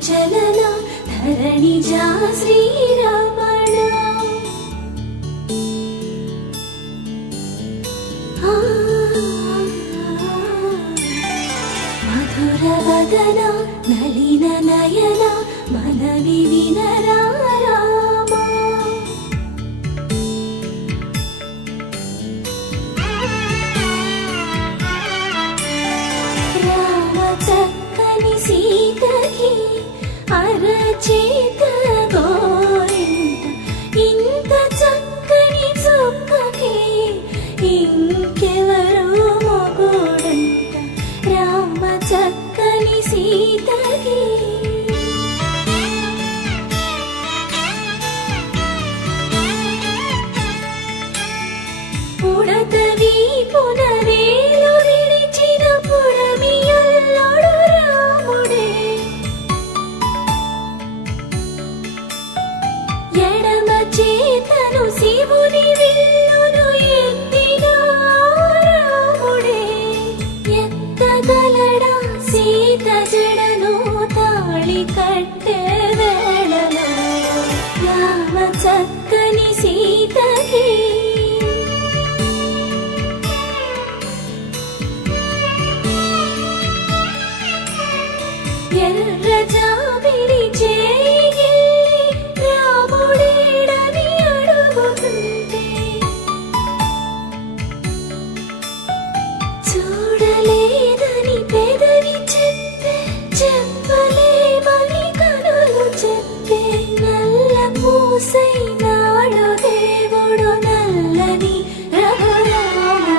చలన ధరణిజా శ్రీరమణ మధుర వదన నలిన నయన మనవి వినరా సీతకి అరచేత గోరింట ఇంత చక్కని చుక్కకి ఇంకెవరు మొగుడంట రామ చక్కని సీతకి ఉడతవి పునరేలు విడిచిన పుడమియల్లోడు రాముడే ఎడమ చేతను శివుని విల్లును ఎత్తిన రాముడే ఎత్తగలడా సీత జడను తాళి కట్టే వేళలో రామ చక్కని సీతకి ఎర్ర జాబిలి చేయి రాముడేడని అడుగుతుంటే చూడలేదని పెదవి చెప్పే చెప్పలేమని కనులు చెప్పే నల్ల పూసై నాడు దేవుడు నల్లని రఘురాముడు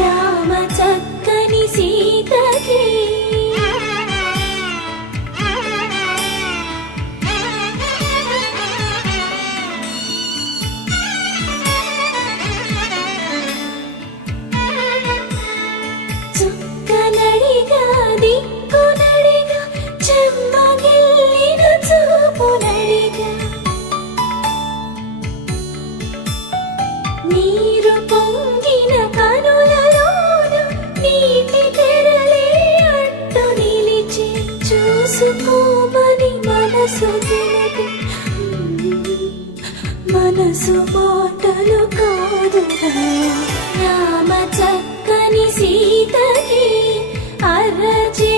రామ చక్కని సీతకి చుక్కనడిగా దిక్కునడిగా చెమ్మగిల్లిన చూపునడిగా నీరు పొంగిన కనులలోన నీటి తెరలే అడ్డు నిలిచి చూసుకోమని మనసు తెలిపి మనసు మాటలు కాదుగా రామ చక్కని సీతకి అరచి